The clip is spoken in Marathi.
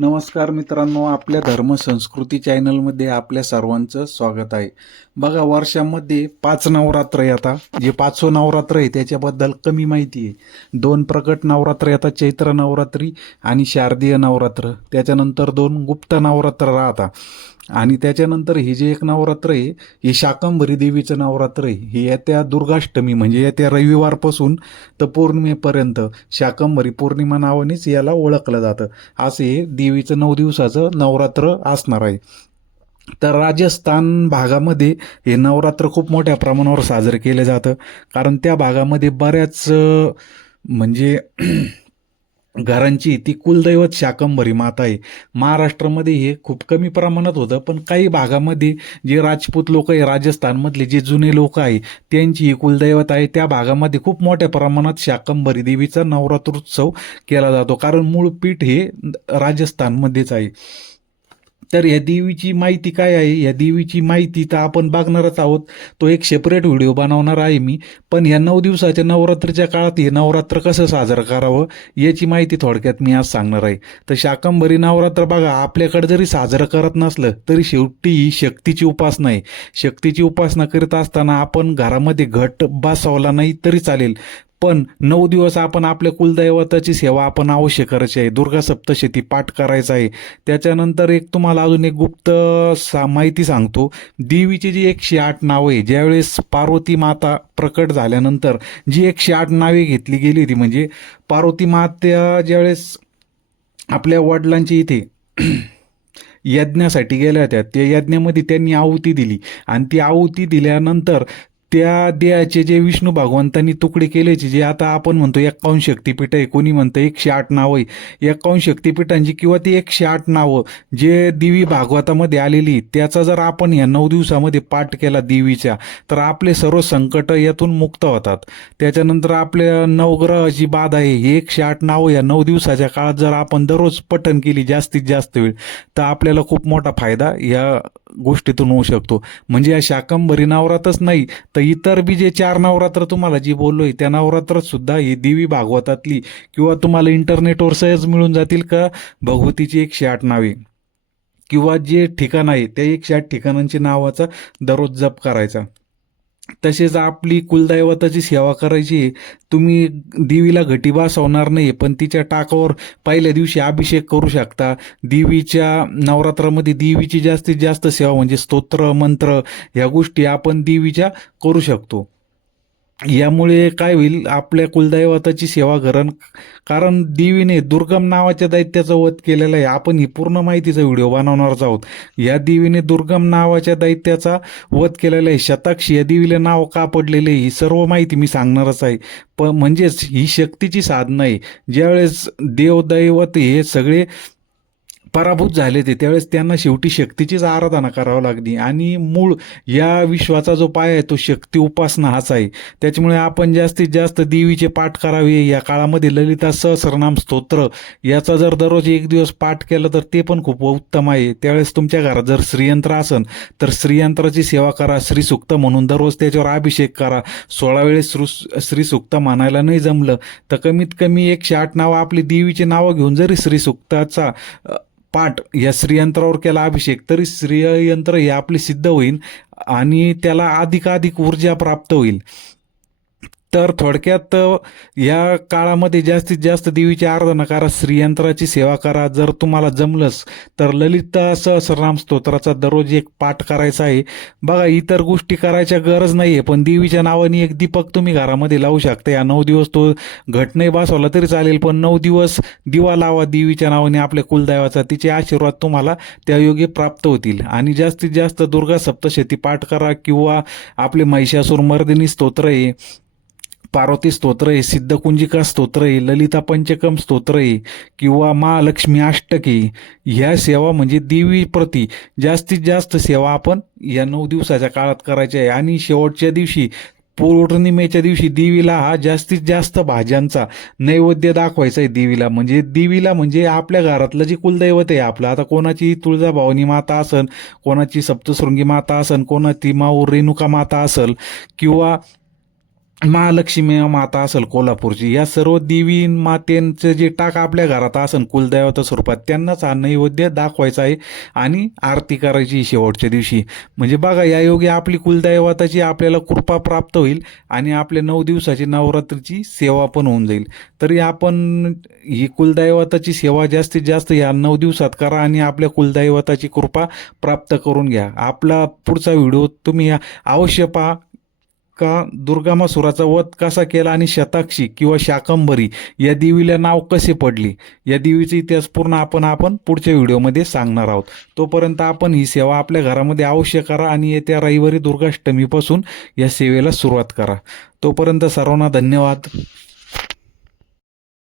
नमस्कार मित्रांनो आपल्या धर्म संस्कृती चॅनलमध्ये आपल्या सर्वांचं स्वागत आहे. बघा वर्षामध्ये पाच नवरात्र येतात जे पाचवं नवरात्र आहे त्याच्याबद्दल कमी माहिती आहे. दोन प्रकट नवरात्र येतात चैत्र नवरात्री आणि शारदीय नवरात्र. त्याच्यानंतर दोन गुप्त नवरात्र राहतात आणि त्याच्यानंतर ही जी एक नवरात्र आहे ही शाकंभरी देवीचं नवरात्र आहे हे येत्या दुर्गाष्टमी म्हणजे येत्या रविवारपासून तर पौर्णिमेपर्यंत शाकंभरी पौर्णिमा नावानेच याला ओळखलं जातं. असे हे देवीचं नऊ दिवसाचं नवरात्र असणार आहे. तर राजस्थान भागामध्ये हे नवरात्र खूप मोठ्या प्रमाणावर साजरं केलं जातं. कारण त्या भागामध्ये बऱ्याच म्हणजे घरांची ती कुलदैवत शाकंभरी माता आहे. महाराष्ट्रामध्ये हे खूप कमी प्रमाणात होतं पण काही भागामध्ये जे राजपूत लोक आहे राजस्थानमधले जे जुने लोक आहे त्यांची ही कुलदैवत आहे. त्या भागामध्ये खूप मोठ्या प्रमाणात शाकंभरी देवीचा नवरात्रोत्सव केला जातो. कारण मूळ पीठ हे राजस्थानमध्येच आहे. तर या देवीची माहिती काय आहे? या देवीची माहिती तर आपण बघणारच आहोत. तो एक सेपरेट व्हिडिओ बनवणार आहे मी. पण या नऊ दिवसाच्या नवरात्रीच्या काळात हे नवरात्र कसं साजरं करावं? याची माहिती थोडक्यात मी आज सांगणार आहे. तर शाकंभरी नवरात्र बघा आपल्याकडे जरी साजरं करत नसलं तरी शेवटी ही शक्तीची उपासना आहे. शक्तीची उपासना करीत असताना आपण घरामध्ये घट बसवला नाही तरी चालेल. पण नऊ दिवस आपण आपल्या कुलदैवताची सेवा आपण अवश्य करायची आहे. दुर्गा सप्तशती पाठ करायचा आहे. त्याच्यानंतर एक तुम्हाला अजून एक गुप्त सा माहिती सांगतो. देवीची जी एकशे आठ नावं आहे ज्यावेळेस पार्वती माता प्रकट झाल्यानंतर जी एकशे आठ नावे घेतली गेली होती म्हणजे पार्वती मात्या ज्यावेळेस आपल्या वडिलांची इथे यज्ञासाठी गेल्या होत्या त्या यज्ञामध्ये त्यांनी आहुती दिली. आणि ती आहुती दिल्यानंतर त्या देहाचे जे विष्णू भगवंतांनी तुकडे केल्याचे जे आता आपण म्हणतो एकावन्न शक्तीपीठ आहे कोणी म्हणतं एकशे आठ नावं आहे एकावन्न शक्तीपीठांची किंवा ती एकशे आठ नावं जे देवी भागवतामध्ये आलेली त्याचा जर आपण या नऊ दिवसामध्ये पाठ केला देवीच्या तर आपले सर्व संकट यातून मुक्त होतात. त्याच्यानंतर आपल्या नवग्रहाची बाध आहे एकशे आठ नावं या नऊ दिवसाच्या काळात जर आपण दररोज पठण केली जास्तीत जास्त वेळ तर आपल्याला खूप मोठा फायदा या गोष्टीतून होऊ शकतो. म्हणजे या शाकंभरी नावरातच नाही तर इतर बी जे चार नवरात्र तुम्हाला जी बोललो आहे त्या नवरात्रात सुद्धा ही देवी भागवतातली किंवा तुम्हाला इंटरनेटवर सहज मिळून जातील का? भगवतीची एकशे आठ नावे. किंवा जे ठिकाण आहे त्या एकशे आठ ठिकाणांची नावाचा दररोज जप करायचा. तसेच आपली कुलदैवताची सेवा करायची. तुम्ही देवीला घटी बसवणार नाही पण तिच्या टाकावर पहिल्या दिवशी अभिषेक करू शकता. देवीच्या नवरात्रामध्ये देवीची जास्तीत जास्त सेवा म्हणजे स्तोत्र मंत्र ह्या गोष्टी आपण देवीच्या करू शकतो. यामुळे काय होईल आपल्या कुलदैवताची सेवा करण कारण देवीने दुर्गम नावाच्या दैत्याचा वध केलेला आहे. आपण ही पूर्ण माहितीचा व्हिडिओ बनवणारच आहोत. या देवीने दुर्गम नावाच्या दैत्याचा वध केलेला आहे. शताक्षी या देवीला नाव का पडलेले ही सर्व माहिती मी सांगणारच आहे. प म्हणजेच ही शक्तीची साधना आहे. ज्यावेळेस देवदैवत हे सगळे पराभूत झाले ते त्यावेळेस त्यांना शेवटी शक्तीचीच आराधना करावी लागली. आणि मूळ या विश्वाचा जो पाय आहे तो शक्ती उपासना हाच आहे. त्याच्यामुळे आपण जास्तीत जास्त देवीचे पाठ करावे. या काळामध्ये ललिता सहस्रनाम स्तोत्र याचा जर दररोज एक दिवस पाठ केला तर ते पण खूप उत्तम आहे. त्यावेळेस तुमच्या घरात जर श्रीयंत्र असन तर श्रीयंत्राची सेवा करा श्रीसुक्त म्हणून दररोज त्याच्यावर अभिषेक करा. सोळा वेळेस श्रु श्रीसुक्त म्हणायला नाही जमलं. तर कमीत कमी एकशे आठ नावं आपली देवीची नावं घेऊन जरी श्रीसुक्ताचा पाठ या श्रीयंत्रावर केला अभिषेक तरी श्रीयंत्र हे आपले सिद्ध होईल आणि त्याला अधिकाधिक ऊर्जा प्राप्त होईल. तर थोडक्यात या काळामध्ये जास्तीत जास्त देवीची आराधना करा श्रीयंत्राची सेवा करा. जर तुम्हाला जमलंच तर ललिता सहस्रनाम स्तोत्राचा दररोज एक पाठ करायचा आहे. बघा इतर गोष्टी करायच्या गरज नाही आहे पण देवीच्या नावाने एक दीपक तुम्ही घरामध्ये लावू शकता. या नऊ दिवस तो घट नाही बसवला तरी चालेल पण नऊ दिवस दिवा लावा देवीच्या नावाने आपल्या कुलदैवाचा. तिचे आशीर्वाद तुम्हाला त्या योगे प्राप्त होतील. आणि जास्तीत जास्त दुर्गा सप्तशती पाठ करा किंवा आपले महिषासूर मर्दिनी स्तोत्र आहे. पार्वती स्तोत्र आहे सिद्धकुंजिका स्तोत्र आहे ललिता पंचकम स्तोत्र आहे किंवा महालक्ष्मी अष्टकी ह्या सेवा म्हणजे देवी प्रती. जास्तीत जास्त सेवा आपण या नऊ दिवसाच्या काळात करायच्या आहे. आणि शेवटच्या दिवशी पौर्णिमेच्या दिवशी देवीला हा जास्तीत जास्त भाज्यांचा नैवेद्य दाखवायचा आहे देवीला. म्हणजे देवीला म्हणजे आपल्या घरातलं जे कुलदैवत आहे आपलं. आता कोणाची तुळजाभवानी माता असन कोणाची सप्तशृंगी माता असन कोणाची माऊ रेणुका माता असल किंवा महालक्ष्मी माता असेल कोल्हापूरची या सर्व देवी मातेंचं जे टाक आपल्या घरात असेल कुलदैवता स्वरूपात त्यांनाच हा नैवेद्य दाखवायचा आहे आणि आरती करायची शेवटच्या दिवशी. म्हणजे बघा या योगी आपली कुलदैवताची आपल्याला कृपा प्राप्त होईल आणि आपल्या नऊ दिवसाची नवरात्रीची सेवा पण होऊन जाईल. तरी आपण ही कुलदैवताची सेवा जास्तीत जास्त या नऊ दिवसात करा आणि आपल्या कुलदैवताची कृपा प्राप्त करून घ्या. आपला पुढचा व्हिडिओ तुम्ही अवश्य पहा. का दुर्गामासुराचा वध कसा केला आणि शताक्षी किंवा शाकंभरी या देवीला नाव कसे पडले? या देवीचा इतिहास पूर्ण आपण आपण पुढच्या व्हिडिओमध्ये सांगणार आहोत. तोपर्यंत आपण ही सेवा आपल्या घरामध्ये अवश्य करा आणि येत्या रविवारी दुर्गाष्टमीपासून या सेवेला सुरुवात करा. तोपर्यंत सर्वांना धन्यवाद.